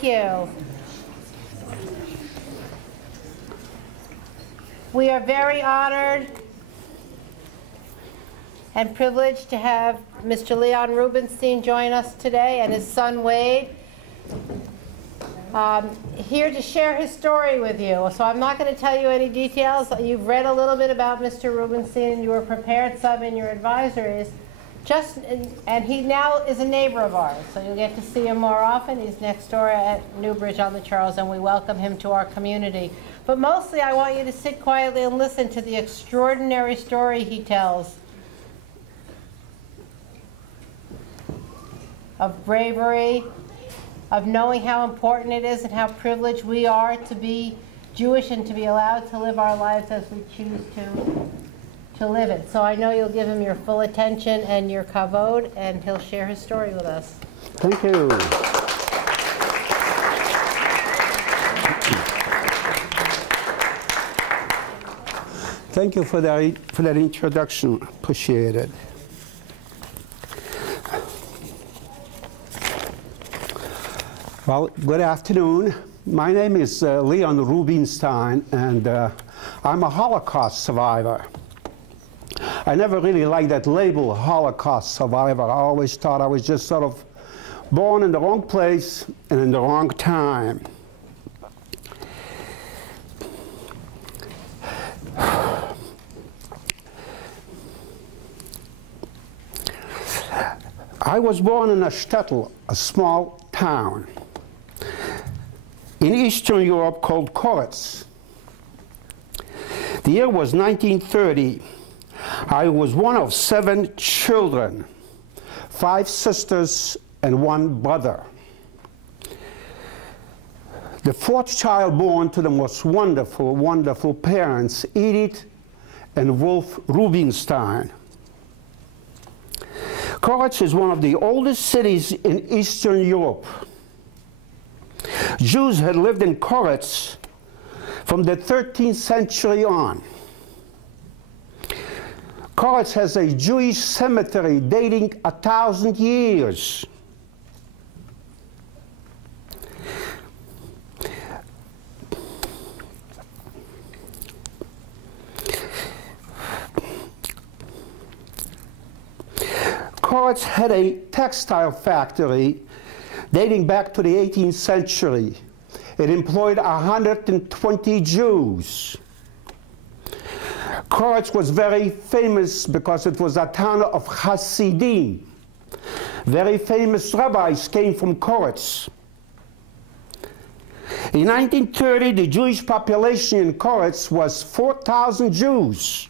Thank you. We are very honored and privileged to have Mr. Leon Rubinstein join us today and his son Wade here to share his story with you. So I'm not going to tell you any details. You've read a little bit about Mr. Rubinstein and you were prepared some in your advisories. And he now is a neighbor of ours, so you'll get to see him more often. He's next door at Newbridge on the Charles, and we welcome him to our community. But mostly I want you to sit quietly and listen to the extraordinary story he tells of bravery, of knowing how important it is and how privileged we are to be Jewish and to be allowed to live our lives as we choose to live it. So I know you'll give him your full attention and your kavod, and he'll share his story with us. Thank you. Thank you for that introduction. Appreciate it. Well, good afternoon. My name is Leon Rubinstein, and I'm a Holocaust survivor. I never really liked that label, Holocaust survivor. I always thought I was just sort of born in the wrong place and in the wrong time. I was born in a shtetl, a small town in Eastern Europe called Koretz. The year was 1930. I was one of 7 children, 5 sisters and 1 brother. The 4th child born to the most wonderful, wonderful parents, Edith and Wolf Rubinstein. Koretz is one of the oldest cities in Eastern Europe. Jews had lived in Koretz from the 13th century on. Koretz has a Jewish cemetery dating 1,000 years. Koretz had a textile factory dating back to the 18th century. It employed 120 Jews. Koretz was very famous because it was a town of Hasidim. Very famous rabbis came from Koretz. In 1930, the Jewish population in Koretz was 4,000 Jews.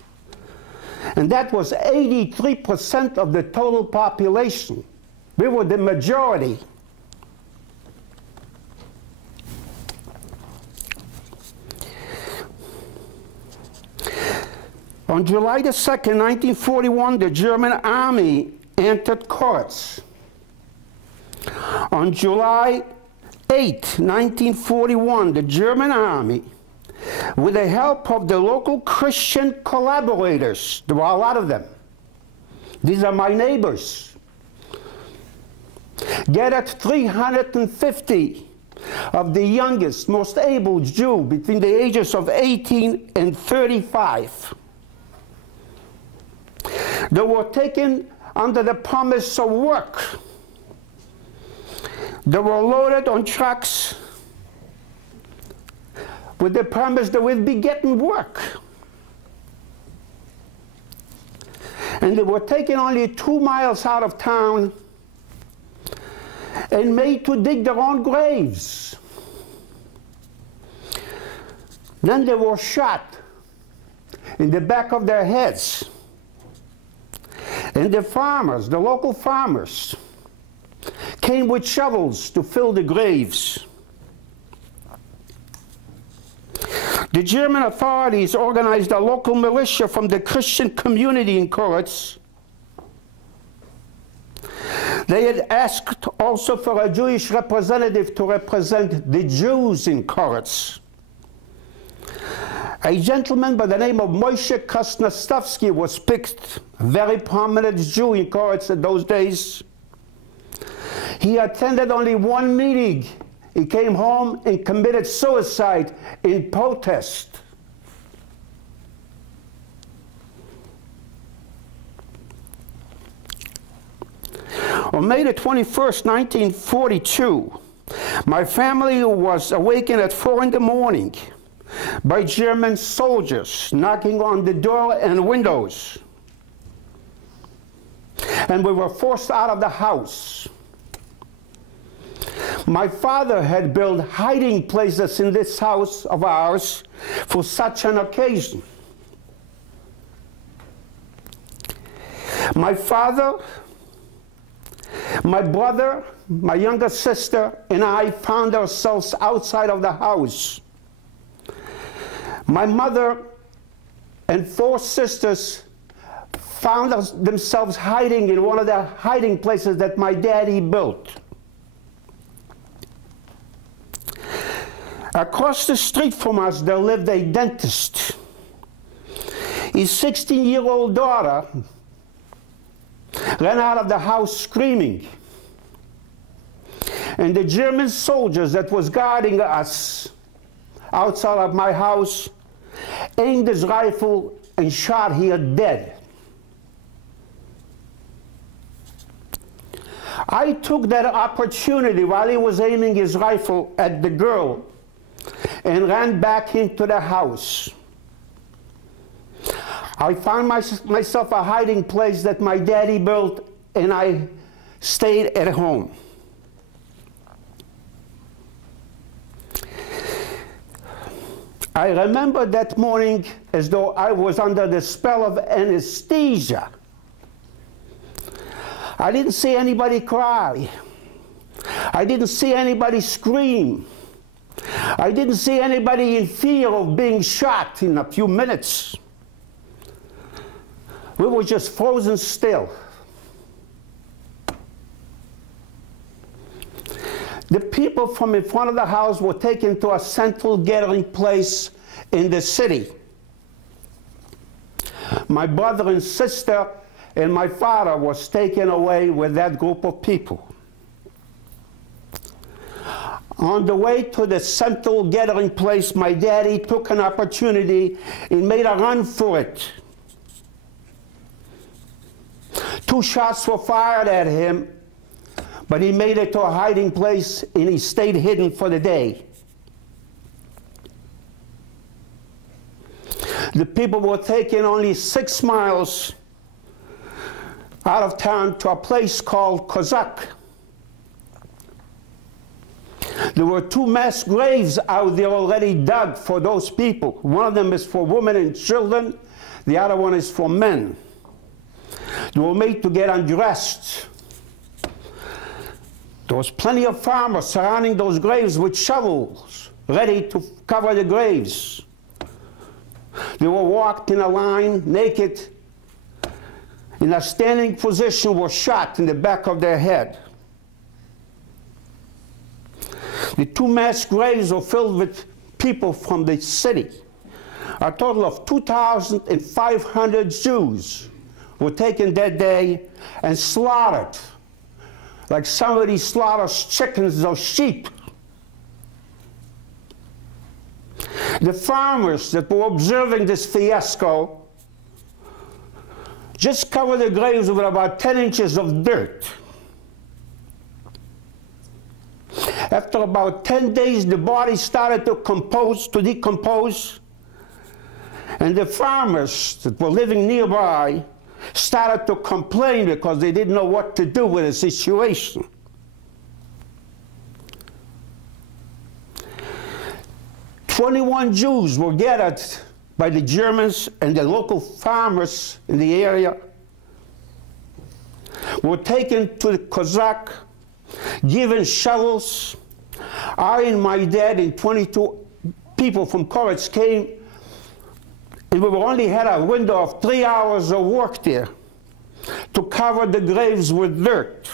And that was 83% of the total population. We were the majority. On July the 2nd, 1941, the German army entered Koretz. On July 8, 1941, the German army, with the help of the local Christian collaborators, there were a lot of them, these are my neighbors, gathered 350 of the youngest, most able Jew between the ages of 18 and 35. They were taken under the promise of work. They were loaded on trucks with the promise they would be getting work. And they were taken only 2 miles out of town and made to dig their own graves. Then they were shot in the back of their heads. And the farmers, the local farmers, came with shovels to fill the graves. The German authorities organized a local militia from the Christian community in Koretz. They had asked also for a Jewish representative to represent the Jews in Koretz. A gentleman by the name of Moshe Krasnostevsky was picked, a very prominent Jew in Koretz in those days. He attended only 1 meeting he came home and committed suicide in protest. On May the 21st, 1942, my family was awakened at 4 in the morning by German soldiers knocking on the door and windows. And we were forced out of the house. My father had built hiding places in this house of ours for such an occasion. My father, my brother, my younger sister, and I found ourselves outside of the house. My mother and 4 sisters found themselves hiding in one of the hiding places that my daddy built. Across the street from us, there lived a dentist. His 16-year-old daughter ran out of the house screaming. And the German soldiers that was guarding us outside of my house aimed his rifle and shot her dead. I took that opportunity while he was aiming his rifle at the girl and ran back into the house. I found myself a hiding place that my daddy built, and I stayed at home. I remember that morning as though I was under the spell of anesthesia. I didn't see anybody cry. I didn't see anybody scream. I didn't see anybody in fear of being shot in a few minutes. We were just frozen still. The people from in front of the house were taken to a central gathering place in the city. My brother and sister and my father was taken away with that group of people. On the way to the central gathering place, my daddy took an opportunity and made a run for it. 2 shots were fired at him, but he made it to a hiding place and he stayed hidden for the day. The people were taken only 6 miles out of town to a place called Kozak. There were 2 mass graves out there already dug for those people. One of them is for women and children. The other one is for men. They were made to get undressed. There was plenty of farmers surrounding those graves with shovels, ready to cover the graves. They were walked in a line, naked, in a standing position, were shot in the back of their head. The 2 mass graves were filled with people from the city. A total of 2,500 Jews were taken that day and slaughtered, like somebody slaughters chickens or sheep. The farmers that were observing this fiasco just covered the graves with about 10 inches of dirt. After about 10 days, the bodies started to decompose, and the farmers that were living nearby started to complain because they didn't know what to do with the situation. "21 Jews were gathered by the Germans and the local farmers in the area, were taken to the Kozak, given shovels. I and my dad and 22 people from Koretz came, and we only had a window of 3 hours of work there to cover the graves with dirt.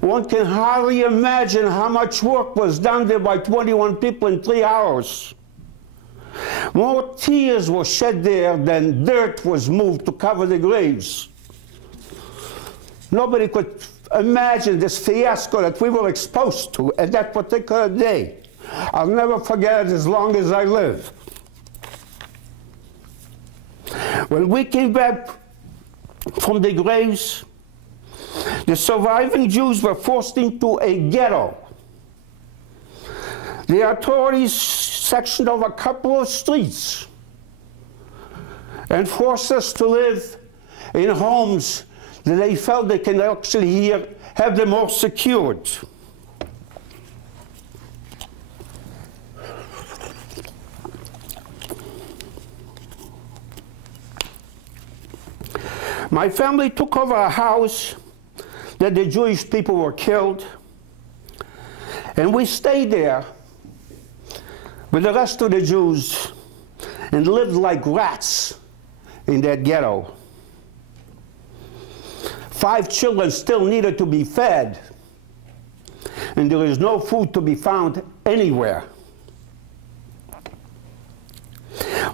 One can hardly imagine how much work was done there by 21 people in 3 hours. More tears were shed there than dirt was moved to cover the graves. Nobody could imagine this fiasco that we were exposed to at that particular day. I'll never forget it as long as I live. When we came back from the graves, the surviving Jews were forced into a ghetto. The authorities sectioned off a couple of streets and forced us to live in homes that they felt they can actually have them more secured. My family took over a house that the Jewish people were killed, and we stayed there with the rest of the Jews and lived like rats in that ghetto. 5 children still needed to be fed, and there is no food to be found anywhere.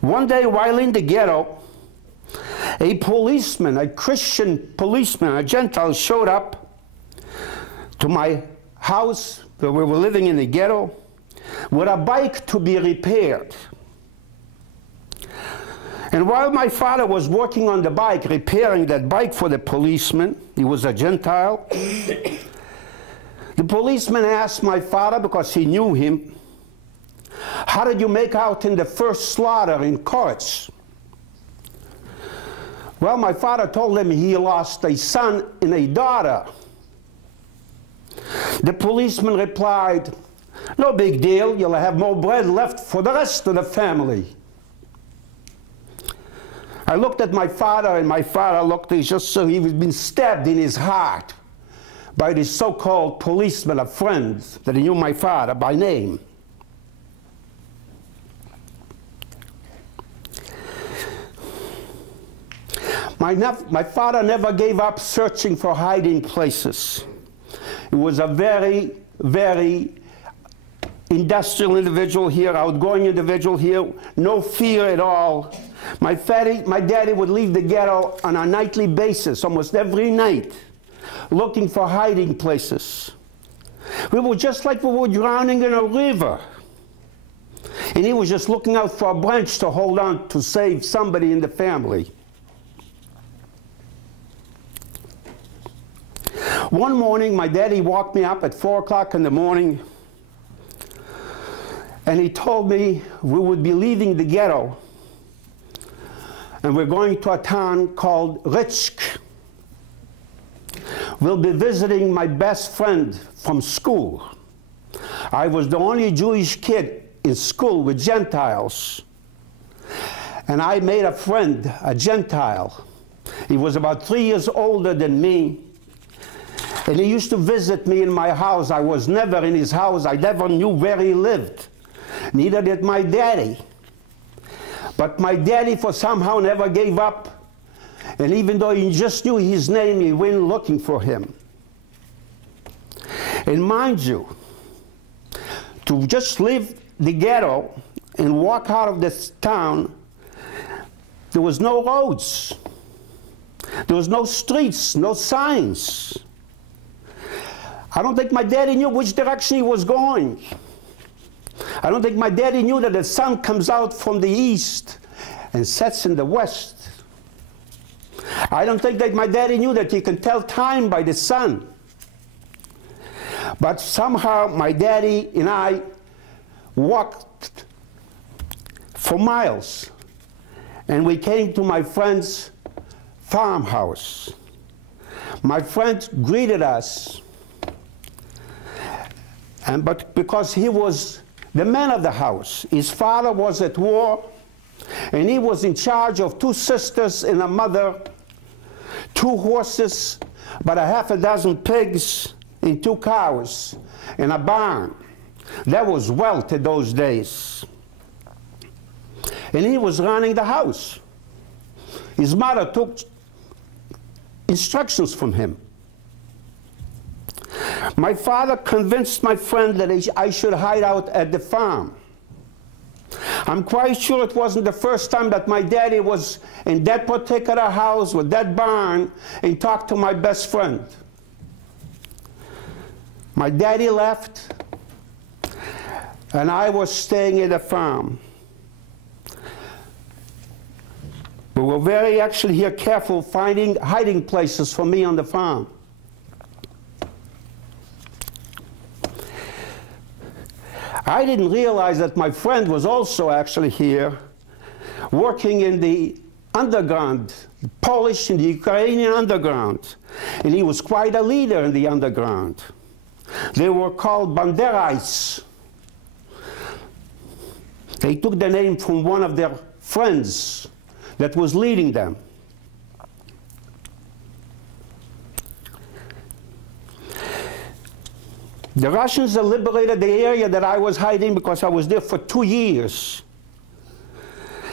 One day while in the ghetto, a policeman, a Christian policeman, a Gentile, showed up to my house where we were living in the ghetto with a bike to be repaired. And while my father was working on the bike, repairing that bike for the policeman, he was a Gentile, the policeman asked my father, because he knew him, "How did you make out in the first slaughter in Koretz?" Well, my father told him he lost a son and a daughter. The policeman replied, "No big deal, you'll have more bread left for the rest of the family." I looked at my father, and my father looked, just so he had been stabbed in his heart by this so-called policeman, a friend that he knew my father by name. My father never gave up searching for hiding places. He was a very, very industrial individual here, outgoing individual here, no fear at all. My daddy would leave the ghetto on a nightly basis, almost every night, looking for hiding places. We were just like we were drowning in a river. And he was just looking out for a branch to hold on to save somebody in the family. One morning, my daddy woke me up at 4 o'clock in the morning, and he told me we would be leaving the ghetto, and we're going to a town called Ritschk. We'll be visiting my best friend from school. I was the only Jewish kid in school with Gentiles, and I made a friend, a Gentile. He was about 3 years older than me. And he used to visit me in my house. I was never in his house. I never knew where he lived. Neither did my daddy. But my daddy, for somehow, never gave up. And even though he just knew his name, he went looking for him. And mind you, to just leave the ghetto and walk out of this town, there was no roads. There was no streets, no signs. I don't think my daddy knew which direction he was going. I don't think my daddy knew that the sun comes out from the east and sets in the west. I don't think that my daddy knew that he can tell time by the sun. But somehow my daddy and I walked for miles, and we came to my friend's farmhouse. My friend greeted us. But because he was the man of the house, his father was at war, and he was in charge of 2 sisters and a mother, 2 horses, about a half a dozen pigs, and 2 cows, and a barn. That was wealth in those days. And he was running the house. His mother took instructions from him. My father convinced my friend that I should hide out at the farm. I'm quite sure it wasn't the first time that my daddy was in that particular house with that barn and talked to my best friend. My daddy left, and I was staying at the farm. We were very actually here careful finding hiding places for me on the farm. I didn't realize that my friend was also actually here working in the underground, Polish and the Ukrainian underground. And he was quite a leader in the underground. They were called Banderites. They took the name from one of their friends that was leading them. The Russians liberated the area that I was hiding because I was there for 2 years.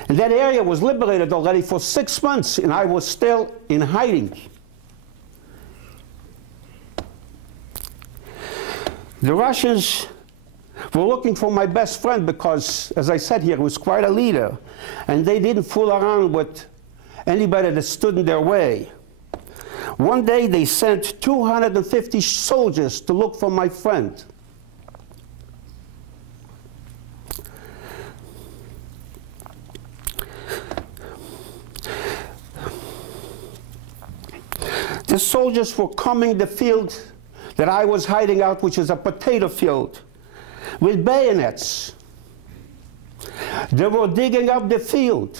And that area was liberated already for 6 months, and I was still in hiding. The Russians were looking for my best friend because, as I said here, he was quite a leader. And they didn't fool around with anybody that stood in their way. One day they sent 250 soldiers to look for my friend. The soldiers were combing the field that I was hiding out, which is a potato field, with bayonets. They were digging up the field.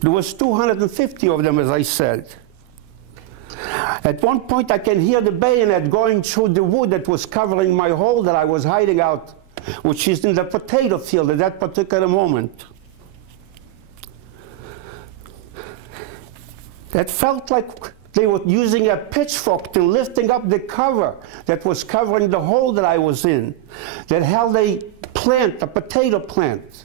There was 250 of them, as I said. At one point, I can hear the bayonet going through the wood that was covering my hole that I was hiding out, which is in the potato field at that particular moment. That felt like they were using a pitchfork to lifting up the cover that was covering the hole that I was in, that held a plant, a potato plant.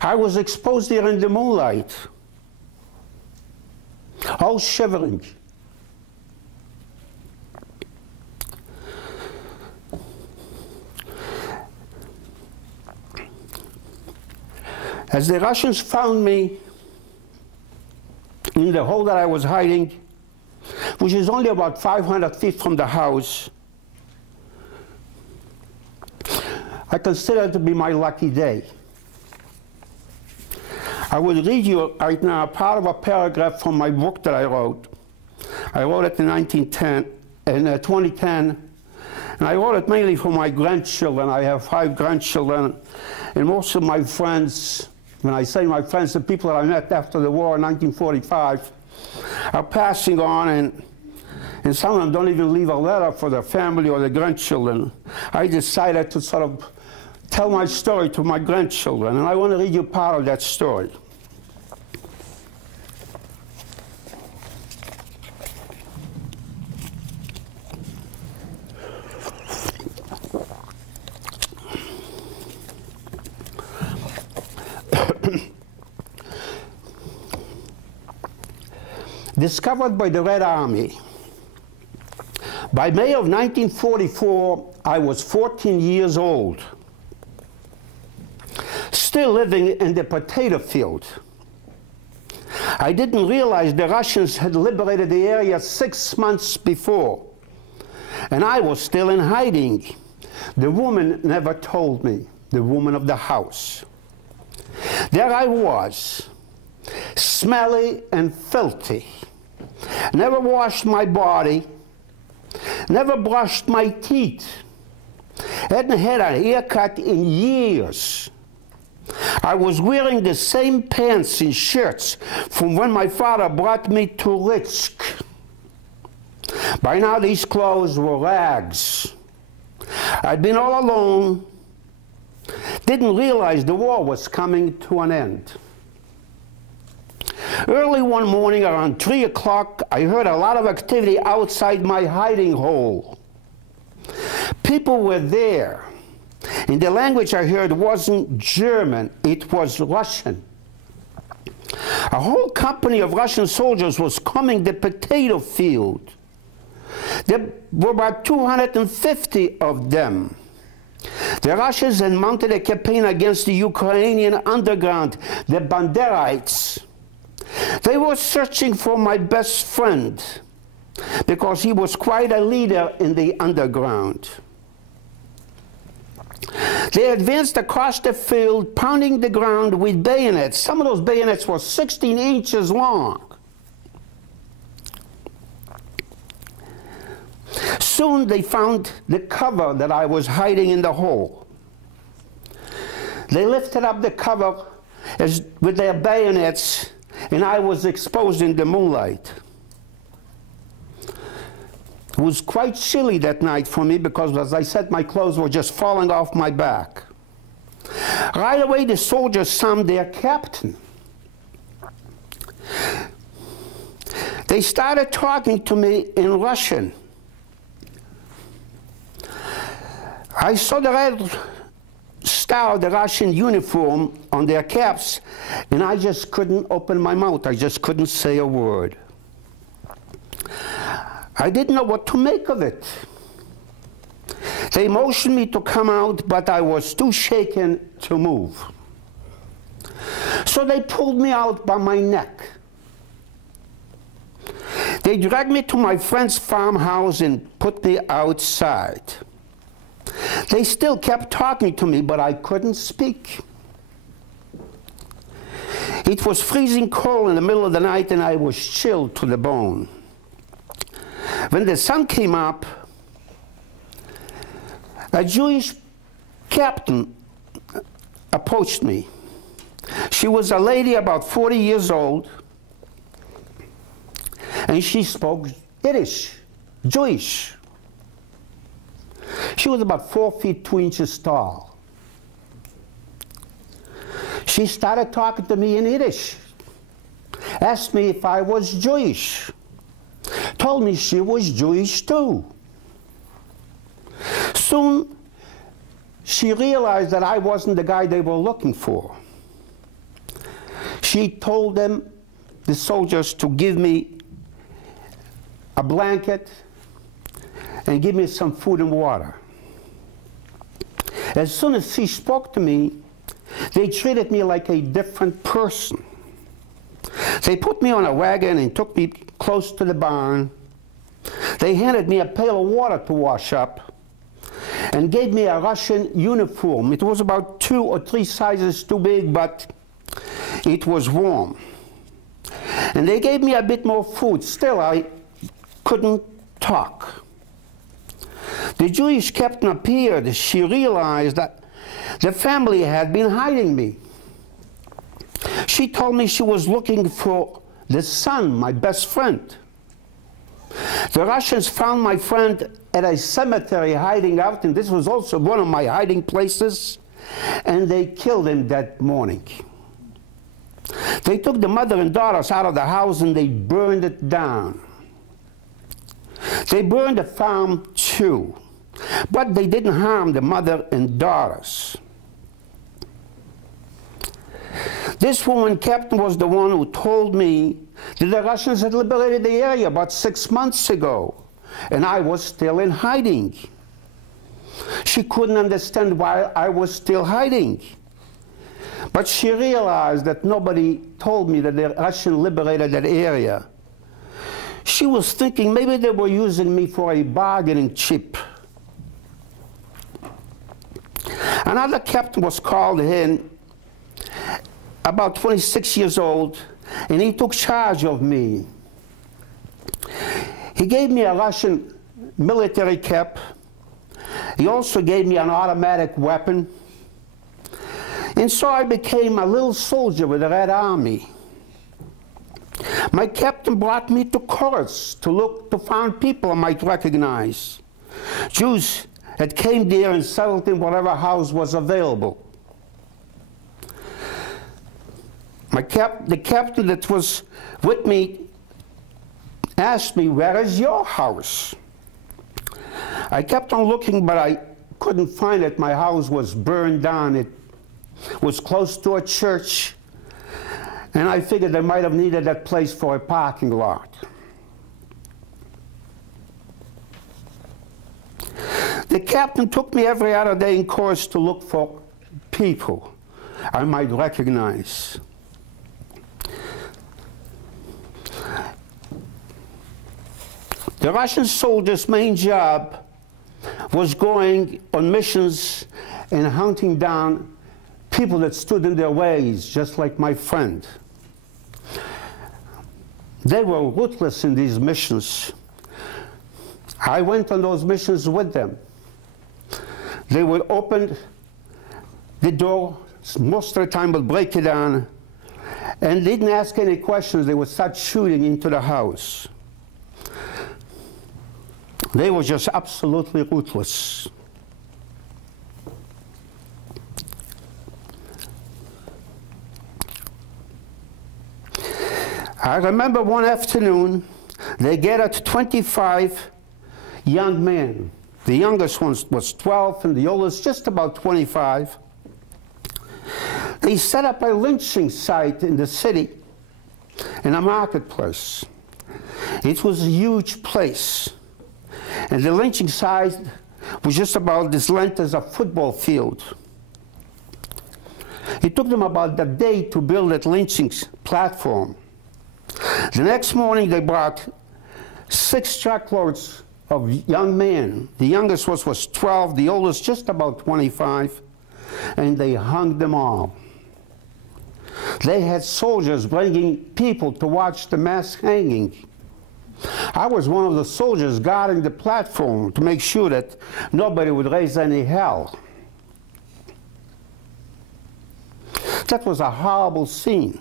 I was exposed there in the moonlight, all shivering. As the Russians found me in the hole that I was hiding, which is only about 500 feet from the house, I consider it to be my lucky day. I will read you right now part of a paragraph from my book that I wrote. I wrote it in 2010, and I wrote it mainly for my grandchildren. I have 5 grandchildren, and most of my friends, when I say my friends, the people that I met after the war in 1945, are passing on, and some of them don't even leave a letter for their family or their grandchildren. I decided to sort of tell my story to my grandchildren, and I want to read you part of that story. Discovered by the Red Army. By May of 1944, I was 14 years old, still living in the potato field. I didn't realize the Russians had liberated the area 6 months before, and I was still in hiding. The woman never told me, the woman of the house. There I was, smelly and filthy, never washed my body, never brushed my teeth, hadn't had a haircut in years. I was wearing the same pants and shirts from when my father brought me to Ritsk. By now these clothes were rags. I'd been all alone, didn't realize the war was coming to an end. Early one morning around 3 o'clock, I heard a lot of activity outside my hiding hole. People were there. And the language I heard wasn't German, it was Russian. A whole company of Russian soldiers was coming the potato field. There were about 250 of them. The Russians had mounted a campaign against the Ukrainian underground, the Banderites. They were searching for my best friend. because he was quite a leader in the underground. They advanced across the field, pounding the ground with bayonets. Some of those bayonets were 16 inches long. Soon they found the cover that I was hiding in the hole. They lifted up the cover with their bayonets, and I was exposed in the moonlight. It was quite chilly that night for me because, as I said, my clothes were just falling off my back. Right away, the soldiers summoned their captain. They started talking to me in Russian. I saw the red star of the Russian uniform on their caps, and I just couldn't open my mouth. I just couldn't say a word. I didn't know what to make of it. They motioned me to come out, but I was too shaken to move. So they pulled me out by my neck. They dragged me to my friend's farmhouse and put me outside. They still kept talking to me, but I couldn't speak. It was freezing cold in the middle of the night, and I was chilled to the bone. When the sun came up, a Jewish captain approached me. She was a lady about 40 years old, and she spoke Yiddish, Jewish. She was about 4 feet 2 inches tall. She started talking to me in Yiddish, asked me if I was Jewish, told me she was Jewish too. Soon, she realized that I wasn't the guy they were looking for. She told them, the soldiers, to give me a blanket and give me some food and water. As soon as she spoke to me, they treated me like a different person. They put me on a wagon and took me close to the barn. They handed me a pail of water to wash up and gave me a Russian uniform. It was about 2 or 3 sizes too big, but it was warm. And they gave me a bit more food. Still, I couldn't talk. The Jewish captain appeared. She realized that the family had been hiding me. She told me she was looking for the son, my best friend. The Russians found my friend at a cemetery hiding out, and this was also one of my hiding places, and they killed him that morning. They took the mother and daughters out of the house and they burned it down. They burned the farm too, but they didn't harm the mother and daughters. This woman, captain, was the one who told me that the Russians had liberated the area about 6 months ago, and I was still in hiding. She couldn't understand why I was still hiding. But she realized that nobody told me that the Russians liberated that area. She was thinking maybe they were using me for a bargaining chip. Another captain was called in, about 26 years old, and he took charge of me. He gave me a Russian military cap. He also gave me an automatic weapon. And so I became a little soldier with the Red Army. My captain brought me to courts to look to find people I might recognize. Jews that came there and settled in whatever house was available. The captain that was with me asked me, "Where is your house?" I kept on looking, but I couldn't find it. My house was burned down. It was close to a church, and I figured they might have needed that place for a parking lot. The captain took me every other day in course to look for people I might recognize. The Russian soldiers' main job was going on missions and hunting down people that stood in their ways, just like my friend. They were ruthless in these missions. I went on those missions with them. They would open the door, most of the time would break it down, and didn't ask any questions. They would start shooting into the house. They were just absolutely ruthless. I remember one afternoon, they gathered 25 young men. The youngest one was 12 and the oldest just about 25. They set up a lynching site in the city, in a marketplace. It was a huge place. And the lynching site was just about as length as a football field. It took them about a day to build that lynching platform. The next morning they brought 6 truckloads of young men. The youngest was 12, the oldest just about 25, and they hung them all. They had soldiers bringing people to watch the mass hanging. I was one of the soldiers guarding the platform to make sure that nobody would raise any hell. That was a horrible scene.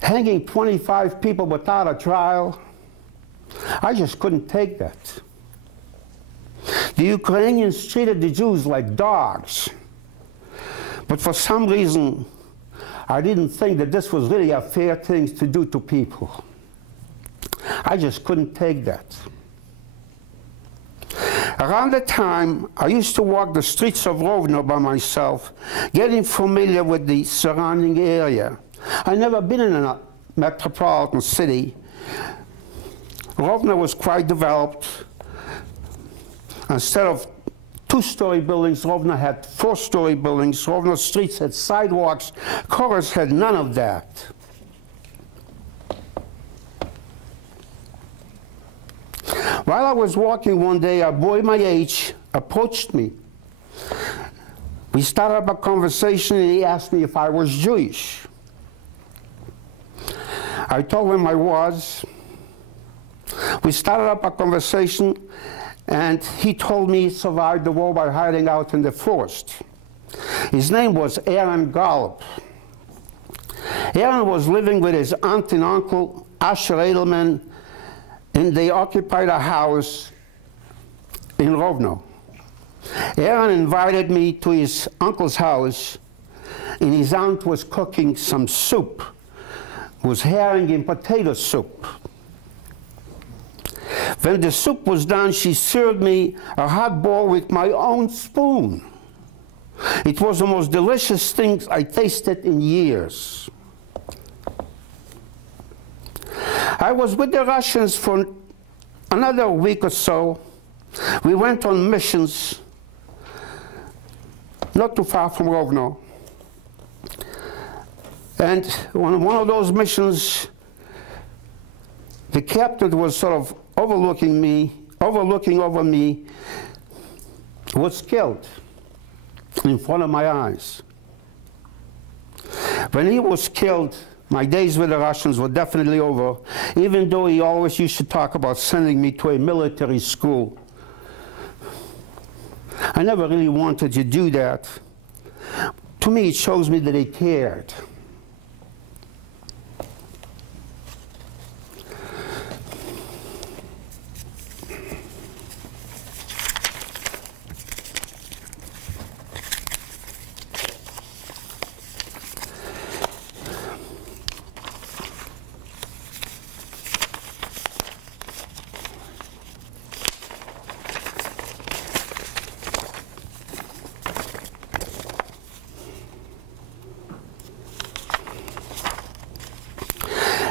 Hanging 25 people without a trial, I just couldn't take that. The Ukrainians treated the Jews like dogs. But for some reason, I didn't think that this was really a fair thing to do to people. I just couldn't take that. Around that time, I used to walk the streets of Rovno by myself, getting familiar with the surrounding area. I'd never been in a metropolitan city. Rovno was quite developed. Instead of 2-story buildings, Rovno had 4-story buildings. Rovno streets had sidewalks. Cars had none of that. While I was walking one day, a boy my age approached me. We started up a conversation and he asked me if I was Jewish. I told him I was. We started up a conversation and he told me he survived the war by hiding out in the forest. His name was Aaron Golub. Aaron was living with his aunt and uncle, Asher Edelman, and they occupied a house in Rovno. Aaron invited me to his uncle's house, and his aunt was cooking some soup. It was herring and potato soup. When the soup was done, she served me a hot bowl with my own spoon. It was the most delicious thing I tasted in years. I was with the Russians for another week or so. We went on missions, not too far from Rovno. And on one of those missions, the captain was sort of overlooking over me, was killed in front of my eyes. When he was killed, my days with the Russians were definitely over, even though he always used to talk about sending me to a military school. I never really wanted to do that. To me, it shows me that he cared.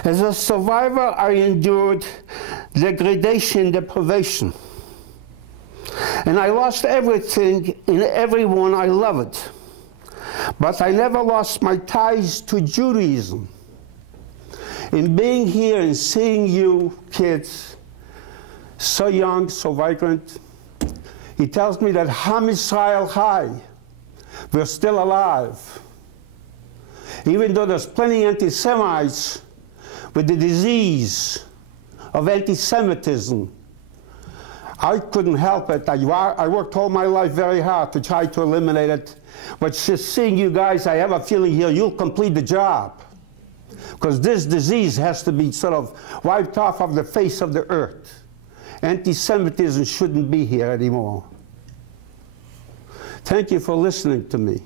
As a survivor, I endured degradation and deprivation. And I lost everything and everyone I loved. But I never lost my ties to Judaism. in being here and seeing you kids, so young, so vibrant. He tells me that Ham Israel Chai, we're still alive. Even though there's plenty of anti-Semites with the disease of anti-Semitism, I couldn't help it. I worked all my life very hard to try to eliminate it. But just seeing you guys, I have a feeling here you'll complete the job. Because this disease has to be sort of wiped off of the face of the earth. Anti-Semitism shouldn't be here anymore. Thank you for listening to me.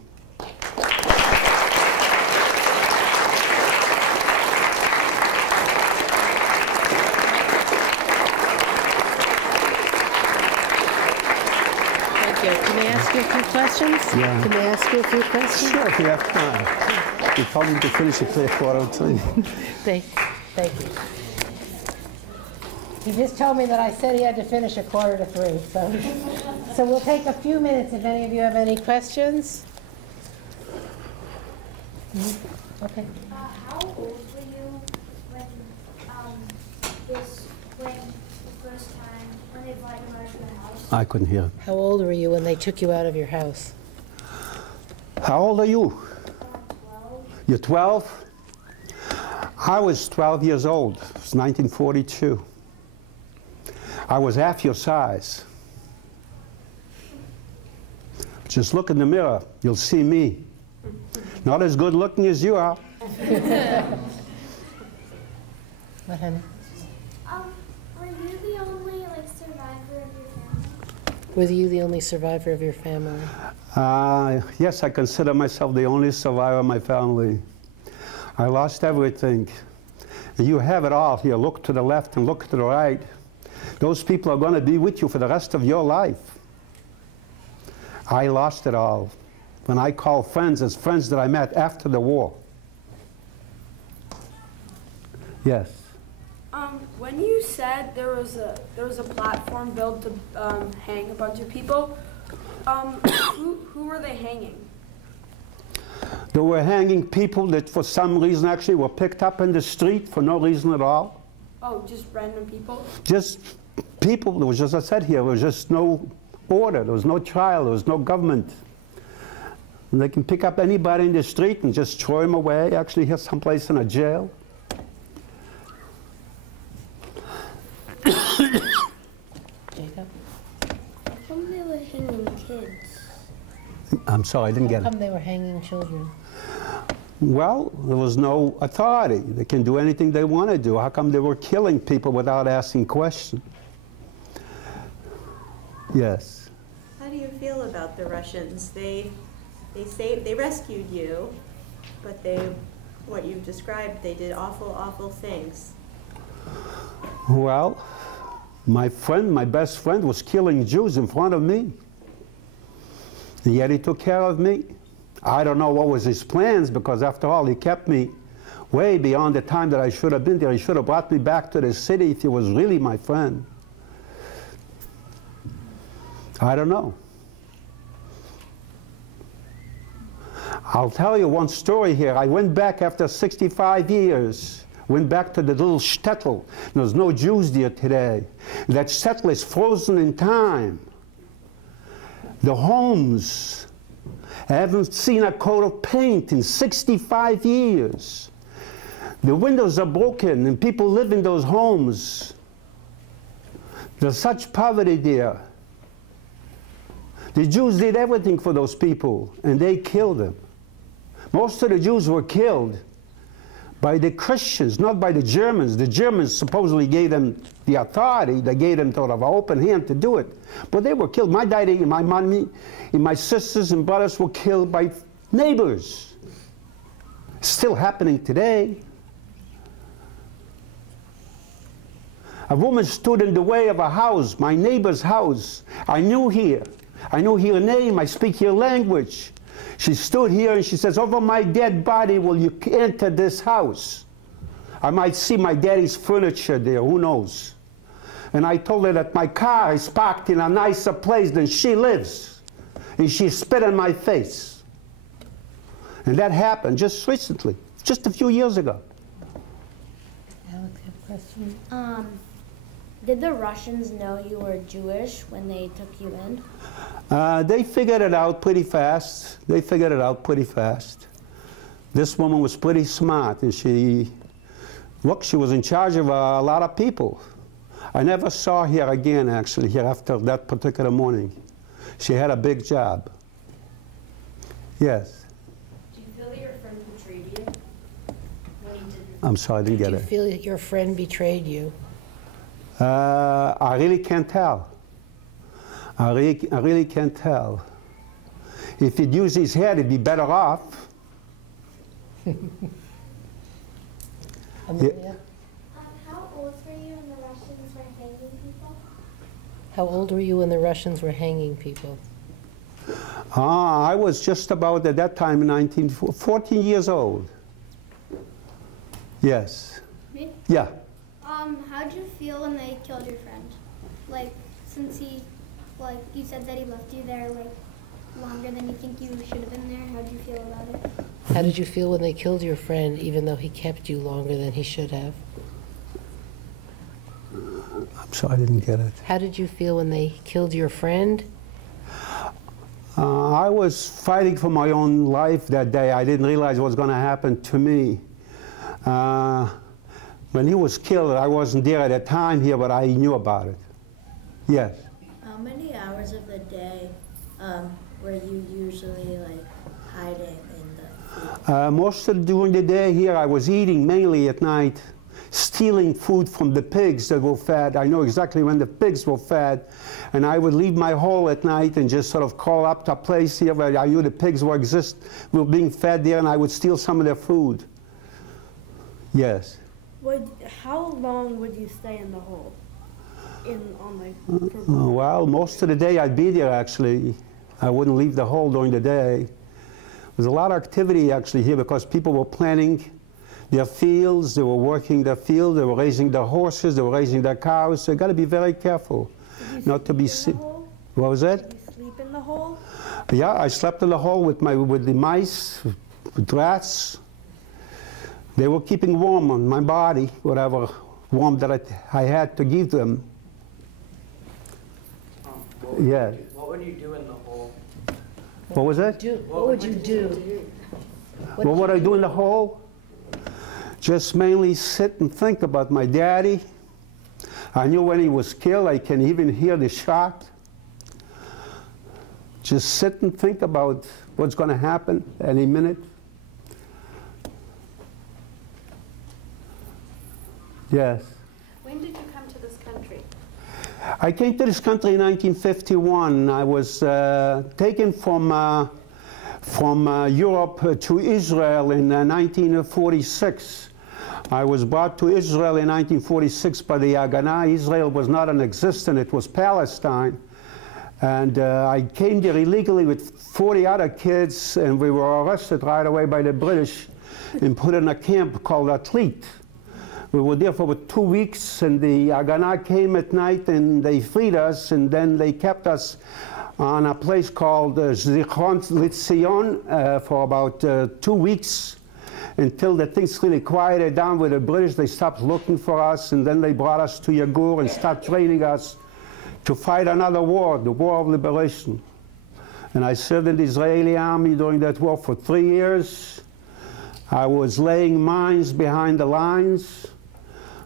Can I ask you a few questions? Yeah. Can I ask you a few questions? Sure, if you have time. You told me to finish at 3:45. Thank you. He just told me that I said he had to finish at 2:45, so we'll take a few minutes if any of you have any questions. Okay. How old were you when the first time when they brought you out of your house? I couldn't hear. How old were you when they took you out of your house? How old are you? 12. You're 12? I was 12 years old. It was 1942. I was half your size. Just look in the mirror. You'll see me. Not as good looking as you are. What, honey? Were you the only survivor of your family? Were you the only survivor of your family? Yes, I consider myself the only survivor of my family. I lost everything. You have it all here. Look to the left and look to the right. Those people are going to be with you for the rest of your life. I lost it all. When I call friends, it's friends that I met after the war. Yes. When you said there was a platform built to hang a bunch of people, who were they hanging? They were hanging people that for some reason actually were picked up in the street for no reason at all. Oh, just random people? Just people. There was, as I said here, there was just no order. There was no trial. There was no government. And they can pick up anybody in the street and just throw him away, actually here someplace in a jail. Jacob? How come they were hanging kids? I'm sorry, I didn't get How it. come they were hanging children? Well, there was no authority. They can do anything they want to do. How come they were killing people without asking questions? Yes. How do you feel about the Russians? They rescued you, but what you've described, they did awful, awful things. Well, my best friend was killing Jews in front of me. And yet he took care of me. I don't know what was his plans, because after all, he kept me way beyond the time that I should have been there. He should have brought me back to the city if he was really my friend. I don't know. I'll tell you one story here. I went back after 65 years. Went back to the little shtetl. There's no Jews there today. That shtetl is frozen in time. The homes, I haven't seen a coat of paint in 65 years. The windows are broken and people live in those homes. There's such poverty there. The Jews did everything for those people and they killed them. Most of the Jews were killed by the Christians, not by the Germans. The Germans supposedly gave them the authority. They gave them sort of an open hand to do it. But they were killed. My daddy and my mommy and my sisters and brothers were killed by neighbors. Still happening today. A woman stood in the way of a house, my neighbor's house. I knew her. I know her name. I speak her language. She stood here and she says, "Over my dead body will you enter this house?" I might see my daddy's furniture there, who knows? And I told her that my car is parked in a nicer place than she lives. And she spit in my face. And that happened just recently, just a few years ago. question. Did the Russians know you were Jewish when they took you in? They figured it out pretty fast. They figured it out pretty fast. This woman was pretty smart, and she was in charge of a lot of people. I never saw her again, actually, here after that particular morning. She had a big job. Yes. Do you feel that your friend betrayed you when he didn't? I'm sorry, I didn't get Do you it. feel that your friend betrayed you? I really can't tell. I really can't tell. If he'd use his head, he'd be better off. Amelia? How old were you when the Russians were hanging people? How old were you when the Russians were hanging people? I was just about, at that time, 14 years old. Yes. Me? Yeah. How'd you feel when they killed your friend? Like, since he, like, you said that he left you there, like, longer than you think you should have been there. How'd you feel about it? How did you feel when they killed your friend, even though he kept you longer than he should have? I'm sorry, I didn't get it. How did you feel when they killed your friend? I was fighting for my own life that day. I didn't realize what was going to happen to me. When he was killed, I wasn't there at the time here, but I knew about it. Yes. How many hours of the day were you usually like hiding in the food? Most of during the day here, I was eating mainly at night, stealing food from the pigs that were fed. I know exactly when the pigs were fed, and I would leave my hole at night and just sort of crawl up to a place here where I knew the pigs were being fed there, and I would steal some of their food. Yes. How long would you stay in the hole? Well, most of the day I'd be there, actually. I wouldn't leave the hole during the day. There's a lot of activity, actually, here because people were planting their fields, they were working their fields, they were raising their horses, they were raising their cows. So you got to be very careful not to be sick. What was that? Did you sleep in the hole? Yeah, I slept in the hole with the mice, with rats. They were keeping warm on my body, whatever warmth that I had to give them. Yeah. What would you do in the hole? What was that? What would you do? What would I do in the hole? Just mainly sit and think about my daddy. I knew when he was killed, I can even hear the shot. Just sit and think about what's going to happen any minute. Yes. When did you come to this country? I came to this country in 1951. I was taken from Europe to Israel in 1946. I was brought to Israel in 1946 by the Haganah. Israel was not in existence, it was Palestine. And I came there illegally with 40 other kids, and we were arrested right away by the British and put in a camp called Atlit. We were there for about 2 weeks, and the Haganah came at night and they freed us, and then they kept us on a place called Zichron LeZion for about 2 weeks until the things really quieted down with the British. They stopped looking for us, and then they brought us to Yagur and started training us to fight another war, the War of Liberation. And I served in the Israeli army during that war for 3 years. I was laying mines behind the lines.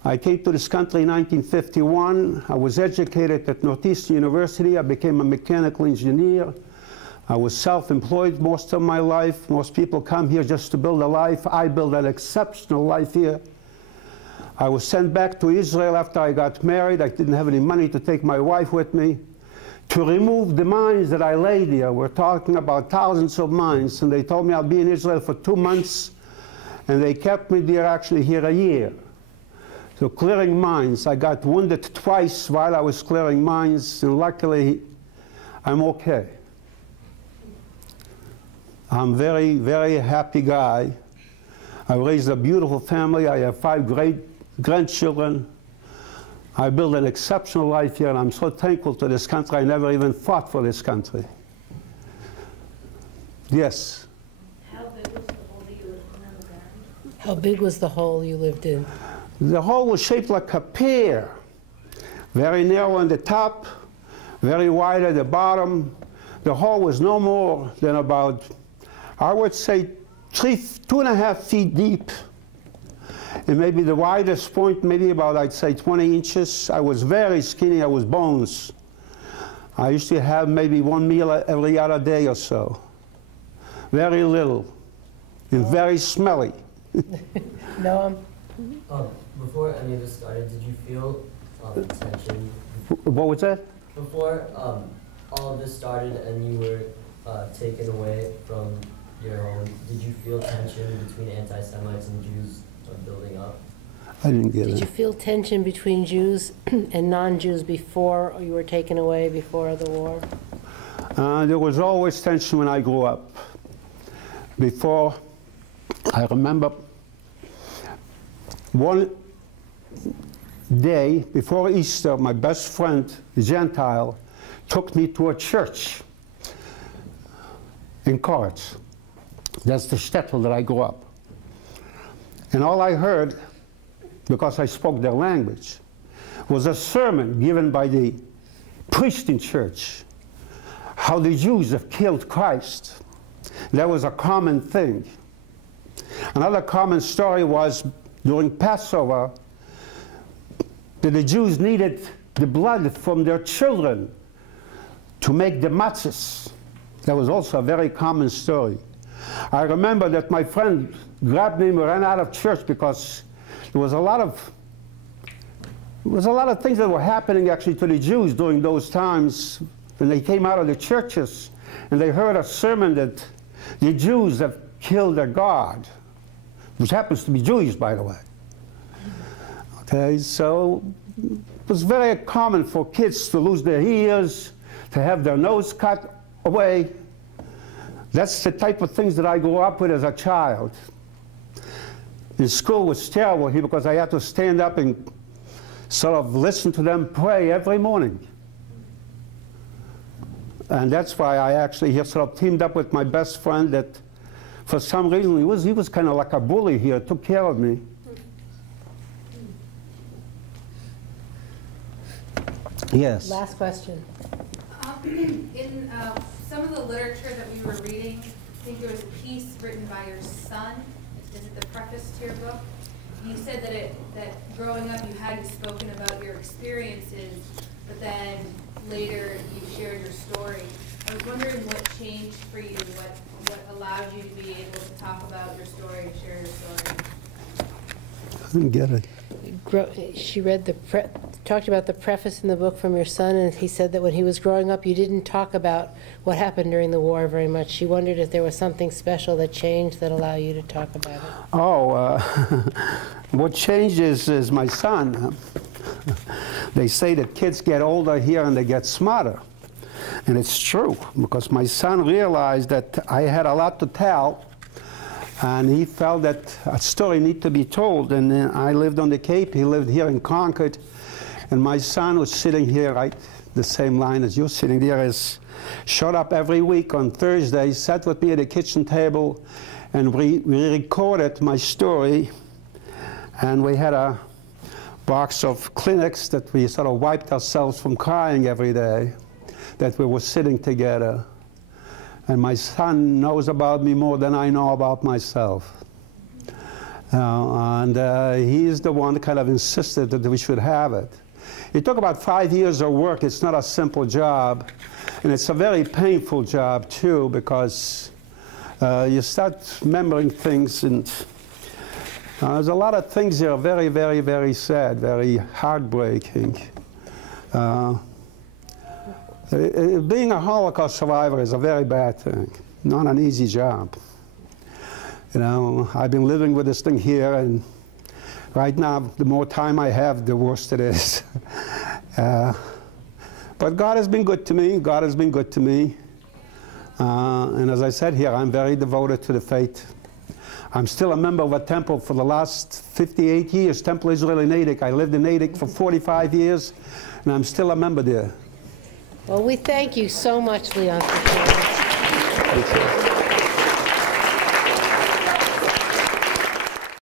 I came to this country in 1951. I was educated at Northeastern University. I became a mechanical engineer. I was self-employed most of my life. Most people come here just to build a life. I built an exceptional life here. I was sent back to Israel after I got married. I didn't have any money to take my wife with me to remove the mines that I laid here. We're talking about thousands of mines, and they told me I'll be in Israel for 2 months, and they kept me there actually here a year. So clearing mines. I got wounded twice while I was clearing mines, and luckily I'm okay. I'm a very, very happy guy. I raised a beautiful family. I have 5 great grandchildren. I built an exceptional life here, and I'm so thankful to this country. I never even fought for this country. Yes? How big was the hole that you lived in on the ground? How big was the hole you lived in? The hole was shaped like a pear, very narrow on the top, very wide at the bottom. The hole was no more than about, I would say, 2.5 feet deep. And maybe the widest point, maybe about, I'd say, 20 inches. I was very skinny, I was bones. I used to have maybe one meal every other day or so. Very little, and very smelly. Noam? Before any of this started, did you feel tension? What was that? Before all of this started and you were taken away from your home, did you feel tension between anti-Semites and Jews building up? I didn't get it. Did you feel tension between Jews and non-Jews before you were taken away, before the war? There was always tension when I grew up. Before, I remember one day before Easter, my best friend, a Gentile, took me to a church in Koretz. That's the shtetl that I grew up. And all I heard, because I spoke their language, was a sermon given by the priest in church, how the Jews have killed Christ. That was a common thing. Another common story was during Passover that the Jews needed the blood from their children to make the matzahs. That was also a very common story. I remember that my friend grabbed me and ran out of church because there was a lot of things that were happening actually to the Jews during those times when they came out of the churches and they heard a sermon that the Jews have killed their God, which happens to be Jewish, by the way. Okay, so it was very common for kids to lose their ears, to have their nose cut away. That's the type of things that I grew up with as a child. In school was terrible here because I had to stand up and sort of listen to them pray every morning. And that's why I actually sort of teamed up with my best friend that for some reason he was kind of like a bully here, took care of me. Yes. Last question. In some of the literature that we were reading, I think there was a piece written by your son. Is it the preface to your book? You said that growing up you hadn't spoken about your experiences, but then later you shared your story. I was wondering what changed for you, what allowed you to be able to talk about your story, share your story. I didn't get it. She read talked about the preface in the book from your son, and he said that when he was growing up, you didn't talk about what happened during the war very much. She wondered if there was something special that changed that allowed you to talk about it. Oh, what changed is my son. They say that kids get older here and they get smarter. And it's true, because my son realized that I had a lot to tell, and he felt that a story needed to be told. And I lived on the Cape, he lived here in Concord, and my son was sitting here, right, the same line as you're sitting there, showed up every week on Thursday, sat with me at the kitchen table, and we recorded my story, and we had a box of Kleenex that we sort of wiped ourselves from crying every day, that we were sitting together. And my son knows about me more than I know about myself. He's the one that kind of insisted that we should have it. It took about 5 years of work. It's not a simple job. And it's a very painful job, too, because you start remembering things, and there's a lot of things that are very, very, very sad, very heartbreaking. Being a Holocaust survivor is a very bad thing, not an easy job. You know, I've been living with this thing here, and right now, the more time I have, the worse it is. But God has been good to me. God has been good to me. And as I said here, I'm very devoted to the faith. I'm still a member of a temple for the last 58 years, Temple Israel in Natick. I lived in Natick for 45 years, and I'm still a member there. Well, we thank you so much, Leon, for sharing. Thank you.